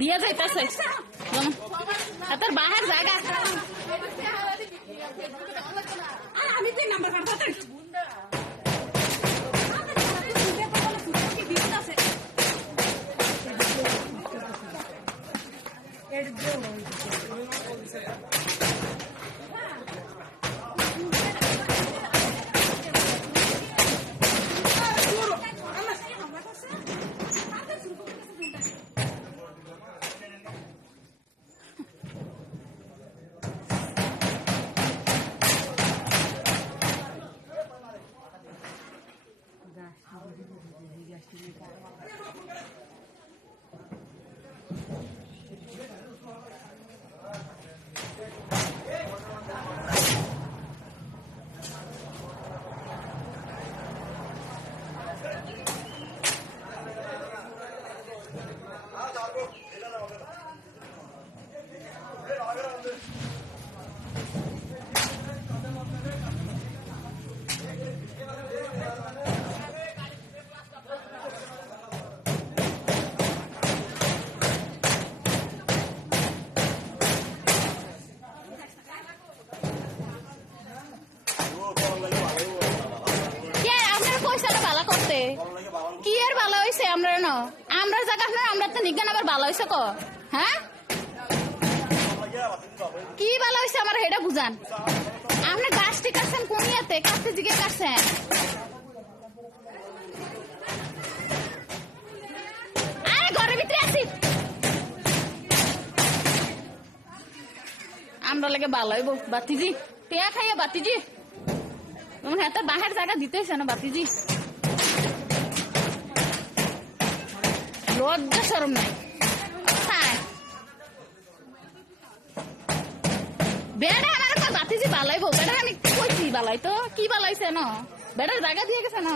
দিয়া যাইতেছে তোর বাহার জায়গা আমি তুই নাম্বার কি আর ভালো হয়েছে আমরা ন আমরা জায়গা আমরা তো নিজ্ঞান আবার ভালো হয়েছে ক হ্যাঁ কি ভালো হয়েছে আমার হেটা বুঝান আপনি গাছটি কাটছেন কোন ইয়াতে কাটতে জিগে কাটছেন আরে ঘরের ভিতরে আছি আমরা লাগে ভালো হইব বাতিজি পেয়া খাইয়া বাতিজি তোমার হাতে বাহার জায়গা দিতেছে না বাতিজি লজ্জা শরম নাই বেড়া আমার তো বাতিজি বালাইব বেড়া আমি কইছি বালাই তো কি বালাইছে না বেড়ার জায়গা দিয়ে গেছে না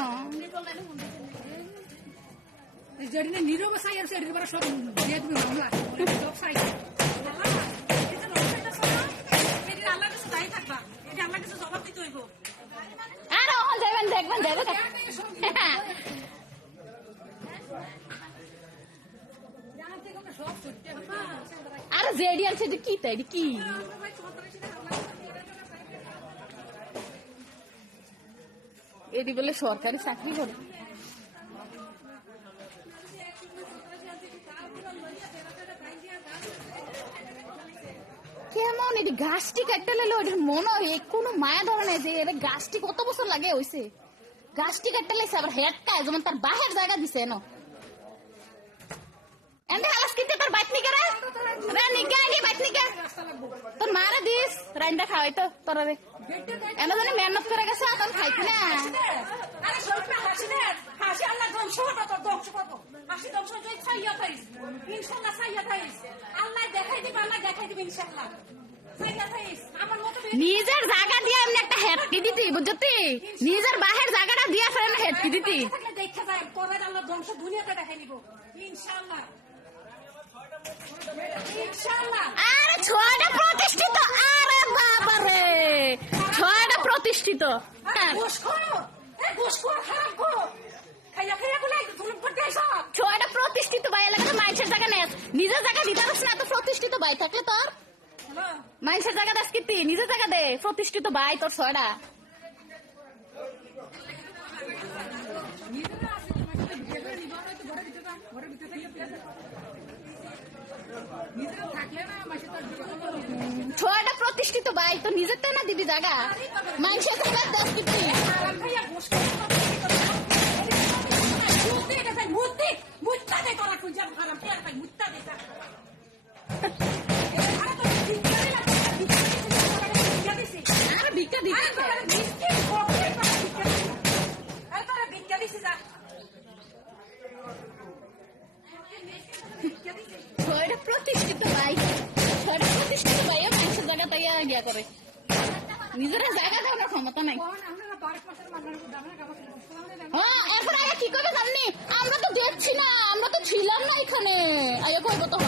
নীরব সাই আর সব দিয়ে দিবি সব সাই দেখবেন দেখবেন আর জেডিয়ান সেটা কি তাই কি এটি বলে সরকারি চাকরি করে কেমন এই গাছটি কাটতে লাগলো ওটার মনে হয় কোনো মায়া ধরে নাই যে এটা গাছটি কত বছর লাগে হয়েছে গাছটি কাটতে লাগছে আবার হেডটায় যেমন তার বাহের জায়গা দিছে না এন্ড হালাস কিতে তোর বাইক নিকে রে নিকে আগে বাইক নিকে তোর মারা দিস রান্ডা খাওয়াই তো তোর রে এনা জানি মেহনত করে গেছে এখন খাইছি না আরে সরপা হাসি রে হাসি আল্লাহ ধ্বংস হতো তোর ধ্বংস করব হাসি ধ্বংস হয়ে ছাইয়া থাইস ইনশাআল্লাহ ছাইয়া থাইস আল্লাহ দেখাই দিবে ইনশাআল্লাহ ছাইয়া থাইস আমার মত নিজের জায়গা দিয়ে এমনি একটা হেডকি দিতি বুঝতি নিজের বাহির জায়গাটা দিয়া ফেলে হেডকি দিতি দেখা যায় তোর আল্লাহ ধ্বংস দুনিয়াতে দেখাই দিব ইনশাআল্লাহ আরে ছয়টা প্রতিষ্ঠিত আরে বাবা রে ছয়টা প্রতিষ্ঠিত ছয়টা প্রতিষ্ঠিত ভাই এলাকাতে মানুষের জায়গা নেই নিজের জায়গা দিতে পারছ না তো প্রতিষ্ঠিত ভাই থাকলে তোর মানুষের জায়গা দাস কীর্তি নিজের জায়গা দে প্রতিষ্ঠিত ভাই তোর ছয়টা ছয়টা প্রতিষ্ঠিত ভাই তো নিজের তো না দিবি জায়গা মানুষের জায়গা দাস কীর্তি ভিক্ষা দিচ্ছে ছয়টা প্রতিষ্ঠিত ভাই মানুষের জায়গা তাই গিয়া করে নিজের জায়গা দেওয়ার ক্ষমতা নাই হ্যাঁ এখন আগে কি করবে জাননি আমরা তো দেখছি না আমরা তো ছিলাম না এখানে আগে করবো তো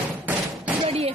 দাঁড়িয়ে